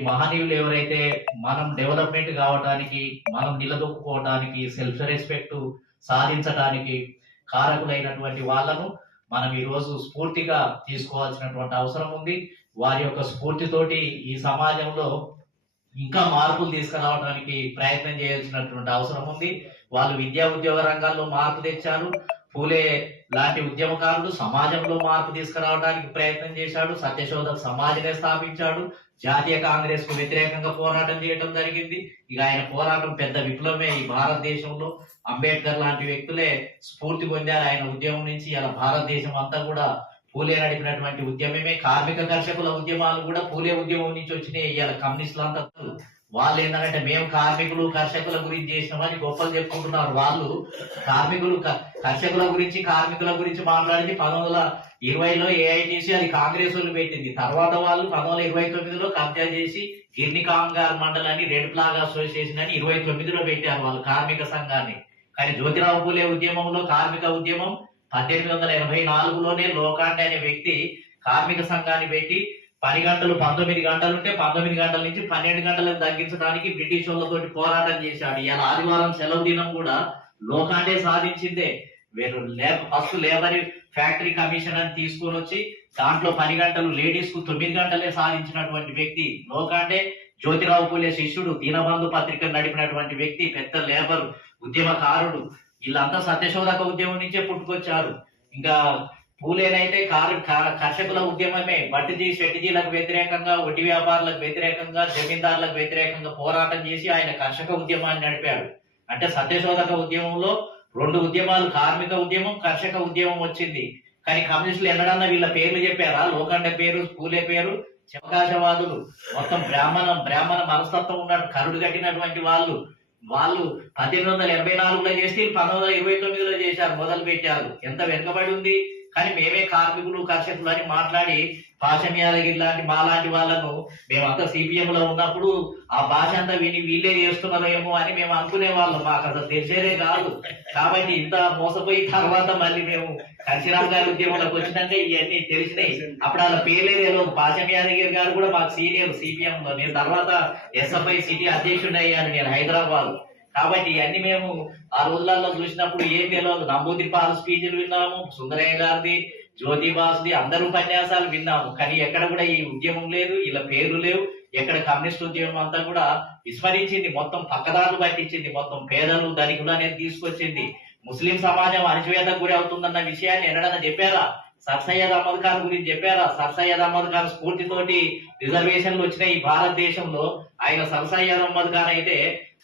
ఈ మహనీయులు ఎవరైతే మనం డెవలప్మెంట్ కావడానికి మనం నిలదొక్కుకోవడానికి సెల్ఫ్ రెస్పెక్ట్ సాధించడానికి కారకులైనటువంటి వాళ్ళను మనం ఈరోజు స్ఫూర్తిగా తీసుకోవాల్సినటువంటి అవసరం ఉంది. వారి యొక్క స్ఫూర్తితోటి ఈ సమాజంలో ఇంకా మార్పులు తీసుకురావడానికి ప్రయత్నం చేయాల్సినటువంటి అవసరం ఉంది. వాళ్ళు విద్యా ఉద్యోగ రంగాల్లో మార్పు తెచ్చారు. పూలే లాంటి ఉద్యమకారుడు సమాజంలో మార్పు తీసుకురావడానికి ప్రయత్నం చేశాడు సత్యశోధక సమాజనే స్థాపించాడు జాతీయ కాంగ్రెస్కు వ్యతిరేకంగా పోరాటం చేయడం జరిగింది. ఇక ఆయన పోరాటం పెద్ద విప్లవమే ఈ భారతదేశంలో. అంబేద్కర్ లాంటి వ్యక్తులే స్ఫూర్తి పొందారు ఆయన ఉద్యమం నుంచి. ఇలా భారతదేశం అంతా కూడా పూలే నడిపినటువంటి ఉద్యమమే. కార్మిక కర్షకుల ఉద్యమాలు కూడా పూలే ఉద్యమం నుంచి వచ్చినాయి. ఇలా కమ్యూనిస్టులు అంతా వాళ్ళు ఏంటంటే మేము కార్మికులు కర్షకుల గురించి చేసినామని గొప్పలు చెప్పుకుంటున్నారు. వాళ్ళు కార్మికులు క- కర్షకుల గురించి కార్మికుల గురించి మాట్లాడింది పంతొమ్మిది వందల ఇరవైలో ఏఐటీసీ అది కాంగ్రెస్ వాళ్ళు పెట్టింది. తర్వాత వాళ్ళు పంతొమ్మిది వందల ఇరవై తొమ్మిదిలో కబ్జా చేసి గిర్ని కాంగార్ మండలాన్ని రెడ్ ఫ్లాగ్ అసోసియేషన్ అని ఇరవై తొమ్మిదిలో పెట్టారు వాళ్ళు కార్మిక సంఘాన్ని. కానీ జ్యోతిరావు పూలే ఉద్యమంలో కార్మిక ఉద్యమం పద్దెనిమిది వందల ఎనభై నాలుగులోనే లోకాండే అనే వ్యక్తి కార్మిక సంఘాన్ని పెట్టి పని గంటలు పంతొమ్మిది గంటలు ఉంటే పంతొమ్మిది గంటల నుంచి పన్నెండు గంటలకు తగ్గించడానికి బ్రిటిష్ వాళ్ళతోటి పోరాటం చేశాడు. ఇలా ఆదివారం సెలవు దినం కూడా లోకాండే సాధించిందే. వీరు ఫస్ట్ లేబర్ ఫ్యాక్టరీ కమిషన్ అని తీసుకొని వచ్చి దాంట్లో పని గంటలు లేడీస్కు తొమ్మిది గంటలే సాధించినటువంటి వ్యక్తి లోకాండే జ్యోతిరావు పూలే శిష్యుడు దీనబంధు పత్రిక నడిపినటువంటి వ్యక్తి పెద్ద లేబర్ ఉద్యమకారుడు. వీళ్ళంతా సత్యశోధక ఉద్యమం నుంచే పుట్టుకొచ్చారు. ఇంకా పూలేనైతే కారు కర్షకుల ఉద్యమమే. భట్టిజీ షెట్టిజీలకు వ్యతిరేకంగా వడ్డీ వ్యాపారులకు వ్యతిరేకంగా జమీందారులకు వ్యతిరేకంగా పోరాటం చేసి ఆయన కర్షక ఉద్యమాన్ని నడిపాడు. అంటే సత్యశోధక ఉద్యమంలో రెండు ఉద్యమాలు కార్మిక ఉద్యమం కర్షక ఉద్యమం వచ్చింది. కానీ కమ్యూనిస్టులు ఎన్నడన్నా వీళ్ళ పేర్లు చెప్పారా? లోకండ పేరు పూలే పేరు అవకాశవాదులు మొత్తం బ్రాహ్మణ బ్రాహ్మణ మనస్తత్వం ఉన్న కరుడు కట్టినటువంటి వాళ్ళు. వాళ్ళు పద్దెనిమిది వందల ఎనభై నాలుగులో చేసి పంతొమ్మిది వందల ఇరవై తొమ్మిదిలో చేశారు మొదలు పెట్టారు ఎంత వెనుకబడి ఉంది? కానీ మేమే కార్మికులు కర్షకులు అని మాట్లాడి భాష యాదగిరి లాంటి మా లాంటి వాళ్ళను మేమంతా సిపిఎం లో ఉన్నప్పుడు ఆ భాష అంతా విని వీళ్ళే చేస్తున్నారేమో అని మేము అనుకునే వాళ్ళం. మాకు అసలు తెలిసేదే కాదు. కాబట్టి ఇంత మోసపోయి తర్వాత మళ్ళీ మేము కశిరామ్ గారి ఉద్యమంలోకి వచ్చినాక ఇవన్నీ తెలిసినాయి. అప్పుడు వాళ్ళ పేర్లే తెలియదు యాదగిరి గారు కూడా మాకు సీనియర్ సిపిఎం లో నేను తర్వాత ఎస్ఎఫ్ఐ సిటీ అధ్యక్షుడు అయ్యాను. నేను హైదరాబాద్. కాబట్టి ఇవన్నీ మేము ఆ రోజులలో చూసినప్పుడు ఏం తెలియదు. నంబూదిరి పాల స్పీచ్లు విన్నాము సుందరయ్య గారిది జ్యోతి బాసుది అందరూ ఉపన్యాసాలు విన్నాము. కానీ ఎక్కడ కూడా ఈ ఉద్యమం లేదు ఇలా పేర్లు లేవు. ఎక్కడ కమ్యూనిస్ట్ ఉద్యమం అంతా కూడా విస్మరించింది. మొత్తం పక్కదారులు పట్టించింది. మొత్తం పేదలు ధనికులు అనేది తీసుకొచ్చింది. ముస్లిం సమాజం అణచివేతకు గురి అవుతుందన్న విషయాన్ని ఎన్నడన్నా చెప్పారా? సర్ సయ్యద్ అహ్మద్ ఖాన్ గురించి చెప్పారా? సర్ సయ్యద్ అహ్మద్ ఖాన్ స్ఫూర్తితోటి రిజర్వేషన్లు వచ్చినాయి ఈ భారతదేశంలో. ఆయన సర్ సయ్యద్ అహ్మద్ ఖాన్ అయితే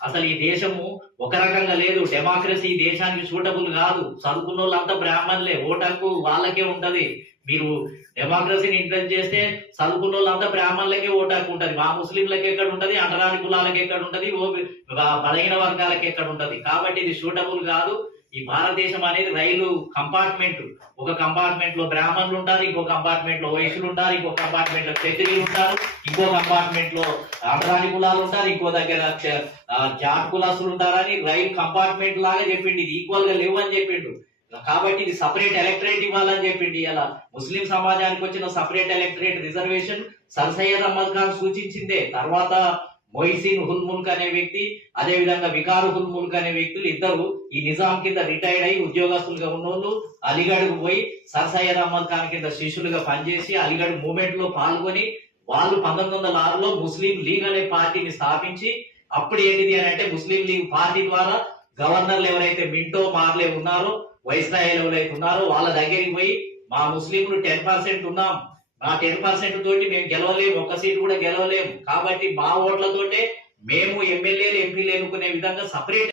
అసలు ఈ దేశము ఒక రకంగా లేదు. డెమోక్రసీ ఈ దేశానికి సూటబుల్ కాదు. చదువుకున్న వాళ్ళంతా బ్రాహ్మణులే. ఓటకు వాళ్ళకే ఉంటది. మీరు డెమోక్రసీని ఇంట్రెస్ట్ చేస్తే చదువుకున్న వాళ్ళంతా బ్రాహ్మణులకే ఓటాకు ఉంటది. మా ముస్లింలకి ఎక్కడ ఉంటది? అంటరాని కులాలకి ఎక్కడ ఉంటది? ఓ బలహీన వర్గాలకి ఎక్కడ ఉంటది? కాబట్టి ఇది సూటబుల్ కాదు. ఈ భారతదేశం అనేది రైలు కంపార్ట్మెంట్. ఒక కంపార్ట్మెంట్లో బ్రాహ్మణులు ఉంటారు ఇంకో కంపార్ట్మెంట్లో వైశ్యులు ఉంటారు ఇంకో కంపార్ట్మెంట్లో క్షత్రియులు ఉంటారు ఇంకో కంపార్ట్మెంట్లో అంటరాని కులాలు ఉంటారు ఇంకో దగ్గర జాట్ కులాసులు ఉంటారని రైలు కంపార్ట్మెంట్ లాగా చెప్పిండు. ఇది ఈక్వల్గా లేవు అని చెప్పిండు. కాబట్టి ఇది సపరేట్ ఎలక్టరేట్ ఇవ్వాలని చెప్పిండు. ఇలా ముస్లిం సమాజానికి వచ్చిన separate electorate reservation sir Syed Ahmed Khan సూచించిందే. తర్వాత మొయిసీన్ హుల్ ముల్క్ అనే వ్యక్తి అదే విధంగా వికారు హుల్ ముల్క్ అనే వ్యక్తులు ఇద్దరు ఈ నిజాం కింద రిటైర్డ్ అయ్యి ఉద్యోగస్తులుగా ఉన్నోళ్ళు. అలీగఢ్కు పోయి సర్ సయ్యద్ అహ్మద్ ఖాన్ కింద శిష్యులుగా పనిచేసి అలీగఢ్ మూవ్మెంట్లో పాల్గొని వాళ్ళు పంతొమ్మిది వందల ఆరులో ముస్లిం లీగ్ అనే పార్టీని స్థాపించి అప్పుడు ఏంటిది అని అంటే ముస్లిం లీగ్ పార్టీ ద్వారా గవర్నర్లు ఎవరైతే మింటో మార్లే ఉన్నారో వైస్రాయల్ ఎవరైతే ఉన్నారో వాళ్ళ దగ్గరికి పోయి మా ముస్లింలు టెన్ పర్సెంట్ ఉన్నాం ఆ టెన్ పర్సెంట్ తోటి మేము గెలవలేము ఒక్క సీట్ కూడా గెలవలేము. కాబట్టి మా ఓట్లతోటే మేము ఎమ్మెల్యేలు ఎంపీలు ఎన్నుకునే విధంగా సపరేట్